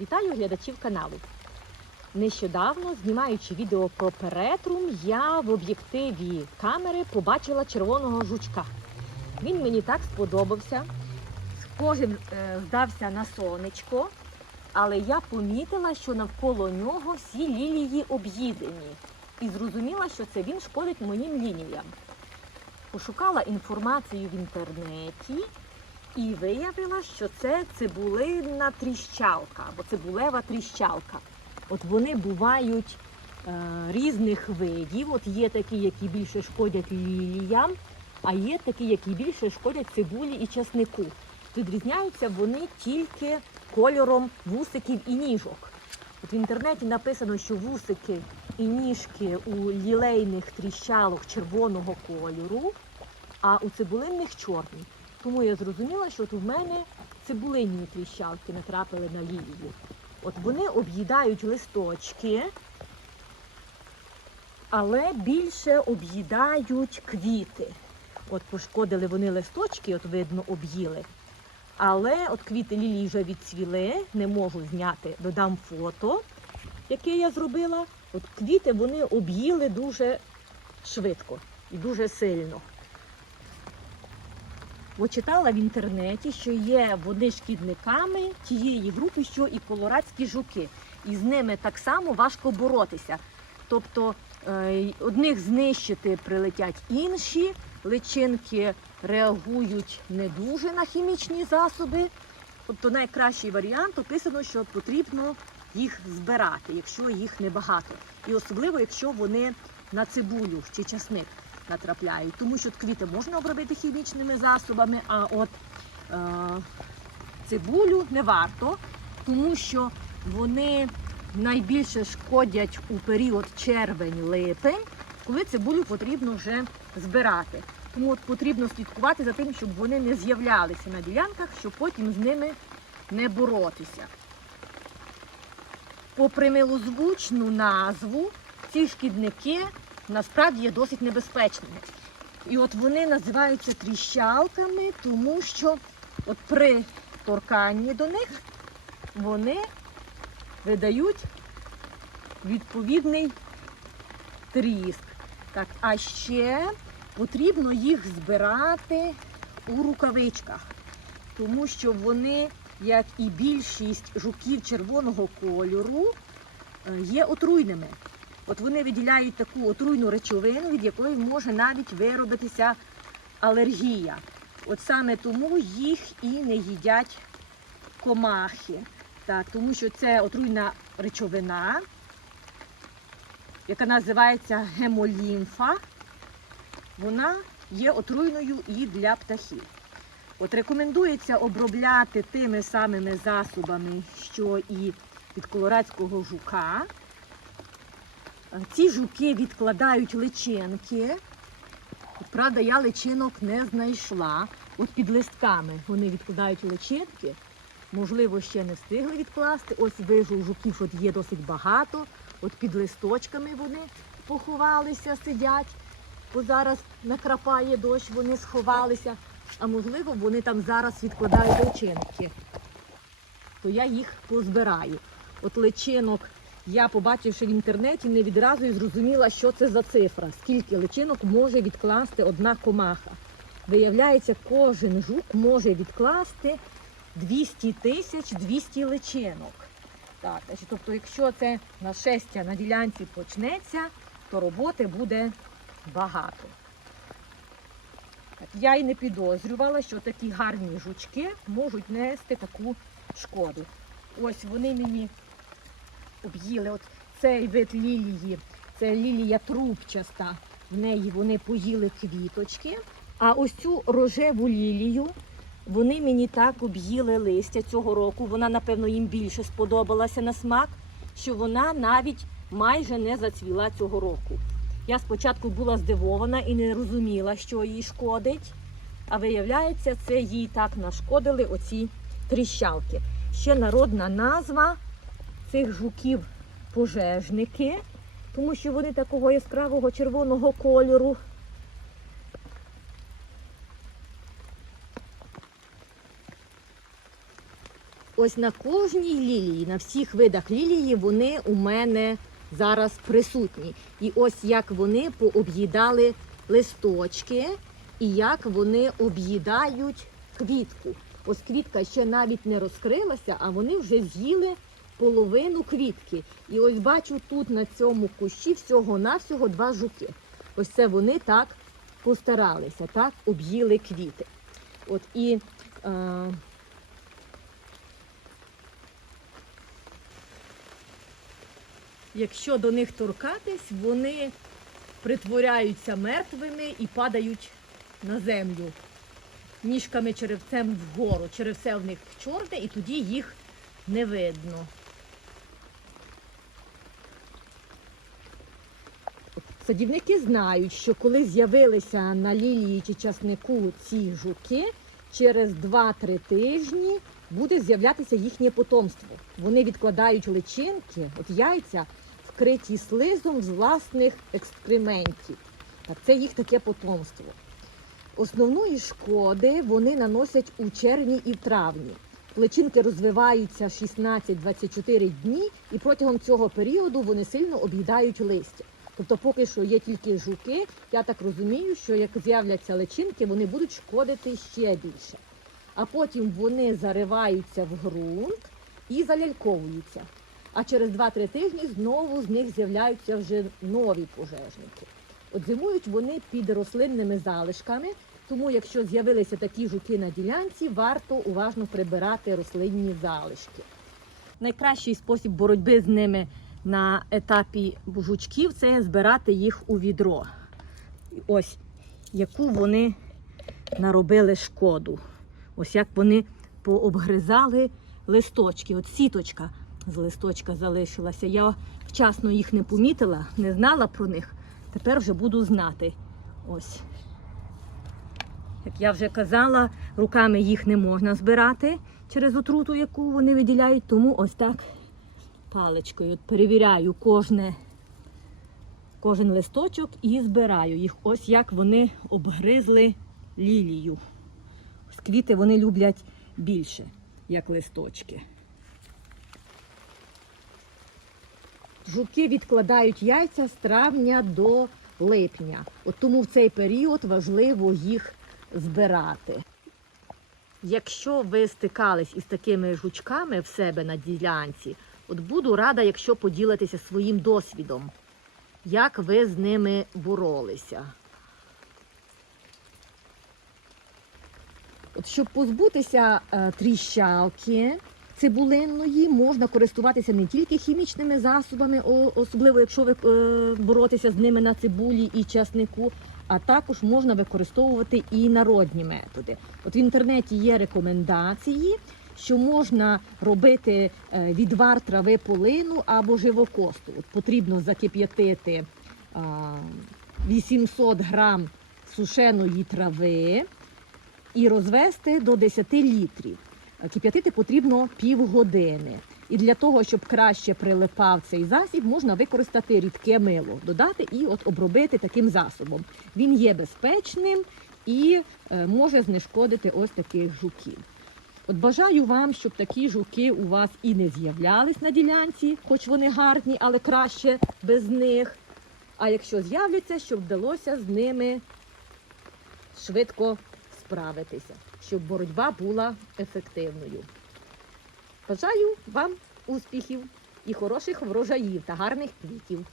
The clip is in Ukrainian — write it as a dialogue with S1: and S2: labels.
S1: Вітаю глядачів каналу. Нещодавно, знімаючи відео про перетрум, я в об'єктиві камери побачила червоного жучка. Він мені так сподобався, е, здався на сонечко, але я помітила, що навколо нього всі лілії об'їдені. І зрозуміла, що це він шкодить моїм лініям. Пошукала інформацію в інтернеті і виявила, що це цибулина тріщалка або цибулева тріщалка. От вони бувають е, різних видів. От є такі, які більше шкодять ліліям, а є такі, які більше шкодять цибулі і часнику. Відрізняються вони тільки кольором вусиків і ніжок. От в інтернеті написано, що вусики і ніжки у лілейних тріщалок червоного кольору, а у цибулинних чорні. Тому я зрозуміла, що от у мене цибулинні тріщалки натрапили на лілію. От вони об'їдають листочки, але більше об'їдають квіти. От пошкодили вони листочки, от видно, об'їли. Але от квіти лілії вже відцвіли, не можу зняти, додам фото, яке я зробила. От квіти вони об'їли дуже швидко і дуже сильно. Почитала в інтернеті, що є вони шкідниками тієї групи, що і колорадські жуки. І з ними так само важко боротися. Тобто е, одних знищити прилетять інші, личинки реагують не дуже на хімічні засоби. Тобто найкращий варіант описано, що потрібно їх збирати, якщо їх небагато. І особливо, якщо вони на цибулю чи часник натрапляють. Тому що квіти можна обробити хімічними засобами, а от е, цибулю не варто, тому що вони найбільше шкодять у період червень-липень, коли цибулю потрібно вже збирати. Тому от потрібно слідкувати за тим, щоб вони не з'являлися на ділянках, щоб потім з ними не боротися. Попри милозвучну назву, ці шкідники насправді є досить небезпечними. І от вони називаються тріщалками, тому що от при торканні до них вони видають відповідний тріск. Так, а ще потрібно їх збирати у рукавичках, тому що вони, як і більшість жуків червоного кольору, е, є отруйними. От вони виділяють таку отруйну речовину, від якої може навіть виробитися алергія. От саме тому їх і не їдять комахи. Так, тому що це отруйна речовина, яка називається гемолімфа. Вона є отруйною і для птахів. От рекомендується обробляти тими самими засобами, що і від колорадського жука. Ці жуки відкладають личинки. Правда, я личинок не знайшла. От під листками вони відкладають личинки. Можливо, ще не встигли відкласти. Ось вижу жуків, що є досить багато. От під листочками вони поховалися, сидять. Бо зараз накрапає дощ, вони сховалися. А можливо, вони там зараз відкладають личинки. То я їх позбираю. От личинок я, побачивши в інтернеті, не відразу і зрозуміла, що це за цифра, скільки личинок може відкласти одна комаха. Виявляється, кожен жук може відкласти 200 тисяч 200 личинок. Так, тобто, якщо це нашестя на ділянці почнеться, то роботи буде багато. Так, я й не підозрювала, що такі гарні жучки можуть нести таку шкоду. Ось вони мені об'їли. От цей вид лілії, це лілія трубчаста. В неї вони поїли квіточки. А ось цю рожеву лілію вони мені так об'їли листя цього року. Вона, напевно, їм більше сподобалася на смак, що вона навіть майже не зацвіла цього року. Я спочатку була здивована і не розуміла, що їй шкодить. А виявляється, це їй так нашкодили оці тріщалки. Ще народна назва цих жуків пожежники, тому що вони такого яскравого червоного кольору. ось на кожній лілії, на всіх видах лілії, вони у мене зараз присутні. І ось як вони пооб'їдали листочки, і як вони об'їдають квітку. Ось квітка ще навіть не розкрилася, а вони вже з'їли половину квітки. І ось бачу тут на цьому кущі всього-навсього два жуки. Ось це вони так постаралися, так об'їли квіти. От і е, якщо до них торкатись, вони притворяються мертвими і падають на землю ніжками черевцем вгору. Черевце в них чорне, і тоді їх не видно. Садівники знають, що коли з'явилися на лілії чи часнику ці жуки, через 2-3 тижні буде з'являтися їхнє потомство. Вони відкладають личинки, от яйця, вкриті слизом з власних екскрементів. А це їх таке потомство. Основної шкоди вони наносять у червні і в травні. Личинки розвиваються 16-24 дні, і протягом цього періоду вони сильно об'їдають листя. Тобто, поки що є тільки жуки, я так розумію, що як з'являться личинки, вони будуть шкодити ще більше. А потім вони зариваються в ґрунт і заляльковуються. А через 2-3 тижні знову з них з'являються вже нові пожежники. От зимують вони під рослинними залишками, тому якщо з'явилися такі жуки на ділянці, варто уважно прибирати рослинні залишки. Найкращий спосіб боротьби з ними на етапі жучків це збирати їх у відро. Ось яку вони наробили шкоду. Ось як вони пообгризали листочки. От сіточка з листочка залишилася. Я вчасно їх не помітила, не знала про них. Тепер вже буду знати. Ось. Як я вже казала, руками їх не можна збирати через отруту, яку вони виділяють, тому ось так паличкою от перевіряю кожне, кожен листочок і збираю їх. Ось як вони обгризли лілію. Ось квіти вони люблять більше, як листочки. Жуки відкладають яйця з травня до липня. От тому в цей період важливо їх збирати. Якщо ви стикались із такими жучками в себе на ділянці, от буду рада, якщо поділитеся своїм досвідом, як ви з ними боролися. От щоб позбутися е, тріщалки цибулинної, можна користуватися не тільки хімічними засобами, особливо якщо ви е, боротися з ними на цибулі і часнику, а також можна використовувати і народні методи. От в інтернеті є рекомендації, що можна робити е, відвар трави полину або живокосту. От потрібно закип'ятити 800 грам сушеної трави і розвести до 10 літрів. Е, Кип'ятити потрібно півгодини. І для того, щоб краще прилипав цей засіб, можна використати рідке мило, додати і от обробити таким засобом. Він є безпечним і е, може знешкодити ось таких жуків. От бажаю вам, щоб такі жуки у вас і не з'являлись на ділянці, хоч вони гарні, але краще без них. А якщо з'являться, щоб вдалося з ними швидко справитися, щоб боротьба була ефективною. Бажаю вам успіхів і хороших врожаїв та гарних квітів.